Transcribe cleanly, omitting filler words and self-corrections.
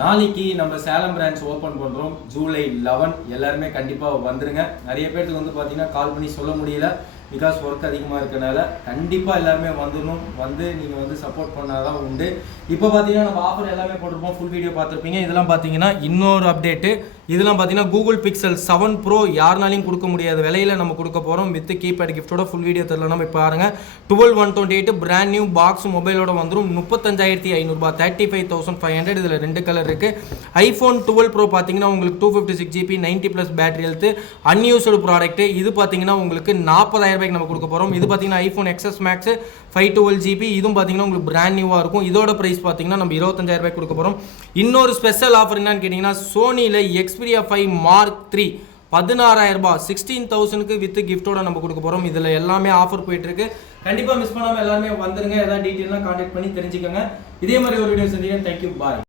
நாளைக்கு நம்ம Salem branch open பண்ணுறோம் ஜூலை 11. எல்லாருமே கண்டிப்பாக வந்துருங்க. நிறைய பேருக்கு வந்து பார்த்தீங்கன்னா கால் பண்ணி சொல்ல முடியல, பிகாஸ் ஒர்க் அதிகமாக இருக்கனால. கண்டிப்பாக எல்லாருமே வந்துடணும், வந்து நீங்கள் வந்து சப்போர்ட் பண்ணாதான் உண்டு. இப்போ பார்த்தீங்கன்னா நம்ம ஆஃபர் எல்லாமே போட்டிருப்போம், ஃபுல் வீடியோ பார்த்துருப்பீங்க. இதெல்லாம் பார்த்தீங்கன்னா இன்னொரு அப்டேட்டு. இதெல்லாம் பார்த்தீங்கன்னா கூகுள் பிக்சல் 7 ப்ரோ யாருனாலையும் கொடுக்க முடியாத விலையில் நம்ம கொடுக்க போகிறோம், வித் கீபேட் கிஃப்ட்டோட. ஃபுல் வீடியோ தெரியல நம்ம இப்போ பாருங்க. 12,128 பிராண்ட் நியூ பாக்ஸ் மொபைலோட வந்துடும். 35,500, 35,500. இதில் 2 கலர் இருக்குது. ஐஃபோன் 12 ப்ரோ பார்த்தீங்கன்னா உங்களுக்கு 256 GB 90+ battery health, unused product. இது பார்த்தீங்கன்னா உங்களுக்கு 40,000 ரூபாய்க்கு நம்ம கொடுக்க போகிறோம். இது பார்த்தீங்கன்னா ஐஃபோன் XS Max 512 GB. இதுவும் பார்த்தீங்கன்னா உங்களுக்கு பிராண்ட் நியூவாக இருக்கும். இதோட ப்ரைஸ் பார்த்தீங்கன்னா நம்ம 25,000 ரூபாய்க்கு கொடுக்க போகிறோம். இன்னொரு ஸ்பெஷல் ஆஃபர் என்னன்னு கேட்டிங்கன்னா, சோனியில் Xperia 5 Mark 3 16,000 ரூபாய் 16,000க்கு வித் கிஃப்ட்டோட நம்ம கொடுக்க போகிறோம். இதில் எல்லாமே ஆஃபர் போயிட்டுருக்கு. கண்டிப்பாக மிஸ் பண்ணாமல் எல்லாருமே வந்துருங்க. ஏதாவது டீட்டெயிலாம் கான்டாக்ட் பண்ணி தெரிஞ்சுக்கோங்க. இதே மாதிரி ஒரு வீடியோ செஞ்சீங்க. தேங்க்யூ, பாய்.